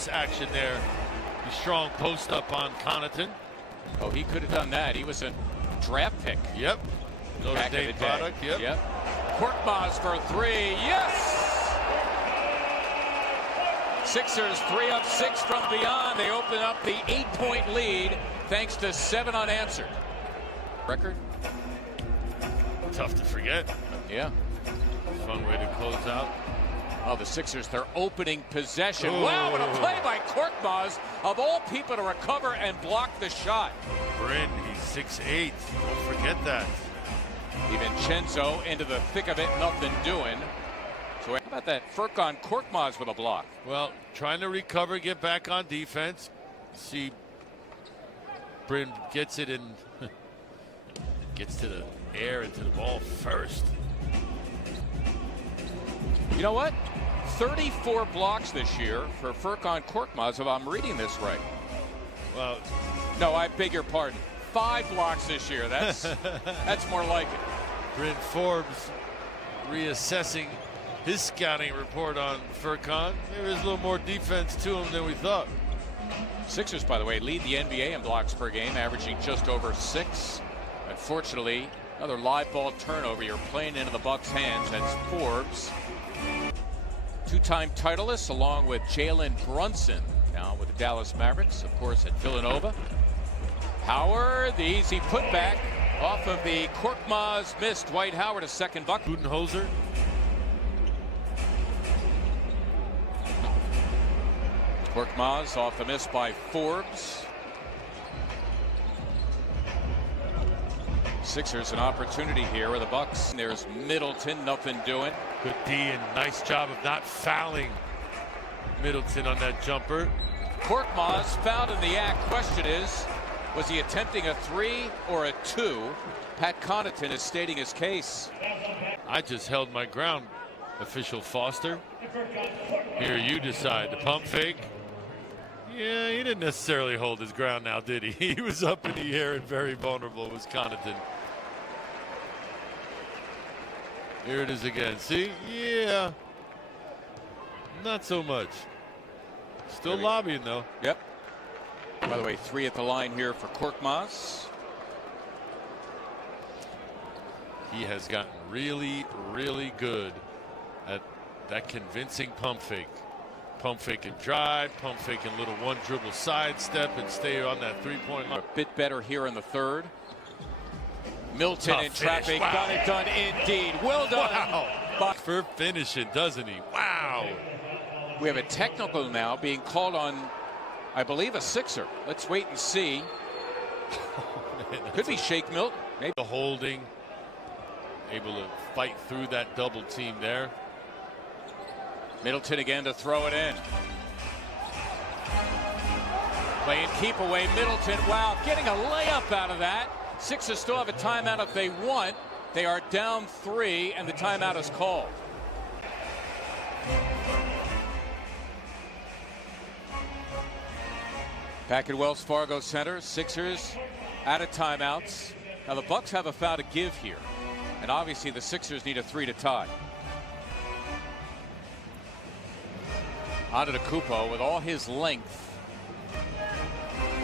cross action there. The strong post up on Connaughton. Oh, he could have done that. He was a draft pick. Yep. Notre Dame product. Yep. Korkmaz for three. Yes! Sixers 3 of 6 from beyond. They open up the 8-point lead thanks to 7 unanswered. Record? Tough to forget. Yeah. Fun way to close out. Oh, the Sixers, their opening possession. Ooh. Wow, what a play by Korkmaz, of all people to recover and block the shot. Bryn, he's 6'8". Don't forget that. DiVincenzo into the thick of it, nothing doing. So how about that Furkan Korkmaz with a block? Well, trying to recover, get back on defense. See, Bryn gets it in, gets to the air and to the ball first. You know what? 34 blocks this year for Furkan Korkmaz, if I'm reading this right. Well, no, I beg your pardon. 5 blocks this year. That's that's more like it. Bryn Forbes reassessing his scouting report on Furkan. Maybe there's a little more defense to him than we thought. Sixers, by the way, lead the NBA in blocks per game, averaging just over 6. Unfortunately, another live ball turnover. You're playing into the Bucks' hands. That's Forbes. 2-time titleist along with Jalen Brunson, now with the Dallas Mavericks, of course, at Villanova. Howard, the easy putback off of the Korkmaz missed. Dwight Howard, a second bucket. Budenholzer. Korkmaz off the miss by Forbes. Sixers an opportunity here with the Bucks. There's Middleton, nothing doing. Good D and nice job of not fouling Middleton on that jumper. Korkmaz fouled in the act. Question is, was he attempting a 3 or a 2? Pat Connaughton is stating his case. I just held my ground, official Foster. Here you decide. The pump fake. Yeah, he didn't necessarily hold his ground now, did he? He was up in the air and very vulnerable, was Connaughton. Here it is again. See? Yeah. Not so much. Still lobbying, though. Yep. By the way, 3 at the line here for Korkmaz. He has gotten really, really good at that convincing pump fake. Pump fake and drive, pump fake and little one dribble sidestep and stay on that 3-point line. A bit better here in the third. Milton Tough in traffic, finish. Wow. got it done indeed. Well done. Wow. For finishing, doesn't he? Wow. We have a technical now being called on, I believe, a Sixer. Let's wait and see. Could be Shake Milton. Maybe. The holding, able to fight through that double team there. Middleton again to throw it in. Playing keep away. Middleton, wow, getting a layup out of that. Sixers still have a timeout if they want. They are down 3, and the timeout is called. Back at Wells Fargo Center, Sixers out of timeouts. Now the Bucks have a foul to give here, and obviously the Sixers need a 3 to tie. Onto the Kupo with all his length.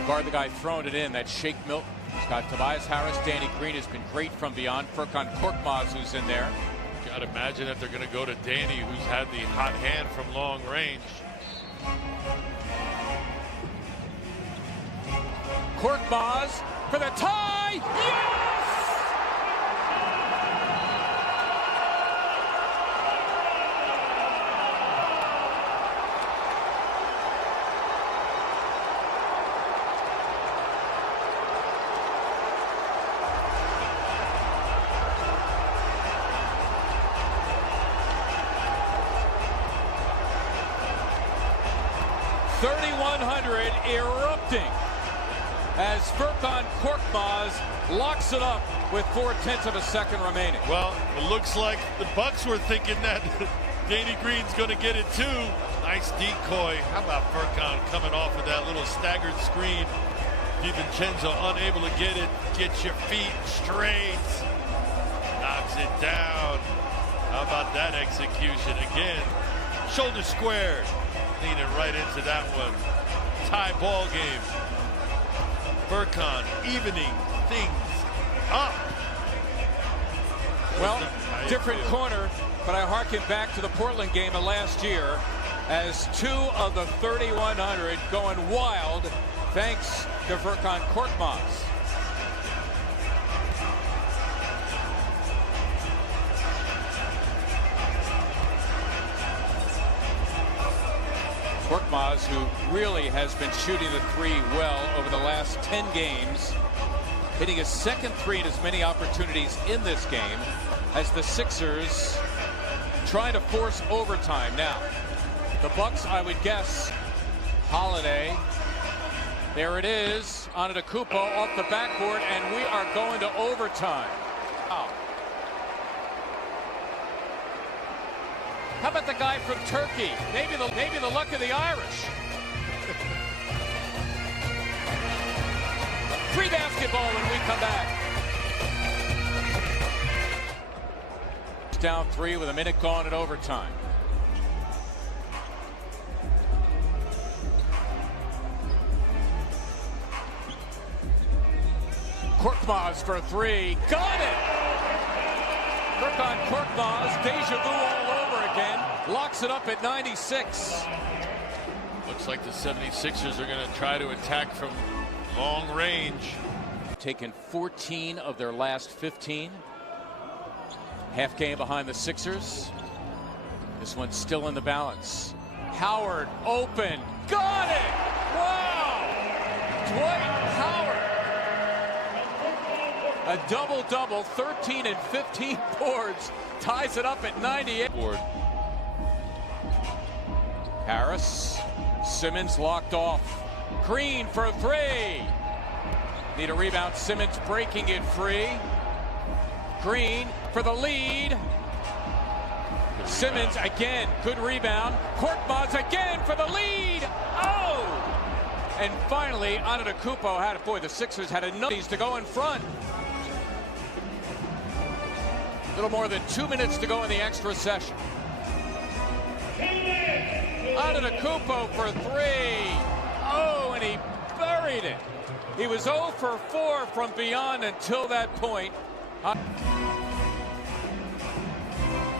Guard the guy throwing it in. That's Shake Milton. He's got Tobias Harris. Danny Green has been great from beyond. Furkan Korkmaz, who's in there. Got to imagine that they're going to go to Danny, who's had the hot hand from long range. Korkmaz for the tie. Yes! 3,100 erupting as Furkan Korkmaz locks it up with 0.4 of a second remaining. Well, it looks like the Bucks were thinking that Danny Green's going to get it too. Nice decoy. How about Furkan coming off of that little staggered screen? DiVincenzo unable to get it. Get your feet straight. Knocks it down. How about that execution again? Shoulder squared. leaning right into that one. Tie ball game. Furkan evening things up. Well, different corner, but I harken back to the Portland game of last year as 2 of the 3,100 going wild thanks to Furkan Korkmaz. Korkmaz, who really has been shooting the three well over the last 10 games, hitting his second three in as many opportunities in this game as the Sixers trying to force overtime. Now, the Bucks, I would guess, Holiday. There it is, Antetokounmpo off the backboard, and we are going to overtime. Wow. How about the guy from Turkey? Maybe the luck of the Irish. Free basketball when we come back. Down 3 with a minute gone at overtime. Korkmaz for 3. Got it! Furkan Korkmaz, deja vu all over again. Locks it up at 96. Looks like the 76ers are going to try to attack from long range. Taken 14 of their last 15. Half game behind the Sixers. This one's still in the balance. Howard open. Got it! Wow! Dwight Howard. A double-double, 13 and 15 boards. Ties it up at 98. Harris. Simmons locked off. Green for 3. Need a rebound. Simmons breaking it free. Green for the lead. Simmons again. Good rebound. Korkmaz again for the lead. Oh! And finally, Antetokounmpo had it. Boy, the Sixers had enough to go in front. A little more than 2 minutes to go in the extra session. Antetokounmpo for 3. Oh, and he buried it. He was 0 for 4 from beyond until that point.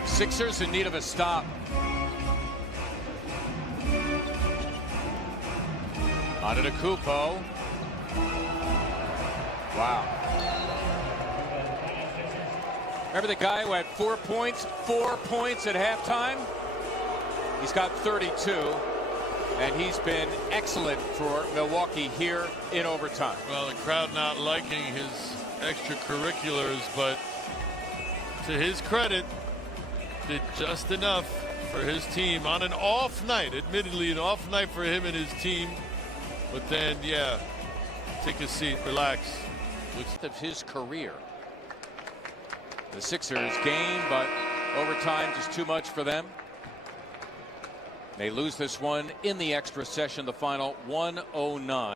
Sixers in need of a stop. Antetokounmpo. Wow. Remember the guy who had 4 points at halftime? He's got 32, and he's been excellent for Milwaukee here in overtime. Well, the crowd not liking his extracurriculars, but to his credit, did just enough for his team on an off night. Admittedly, an off night for him and his team. But then, yeah, take a seat, relax. Looks of his career. The Sixers game, but overtime just too much for them. They lose this one in the extra session, the final 109.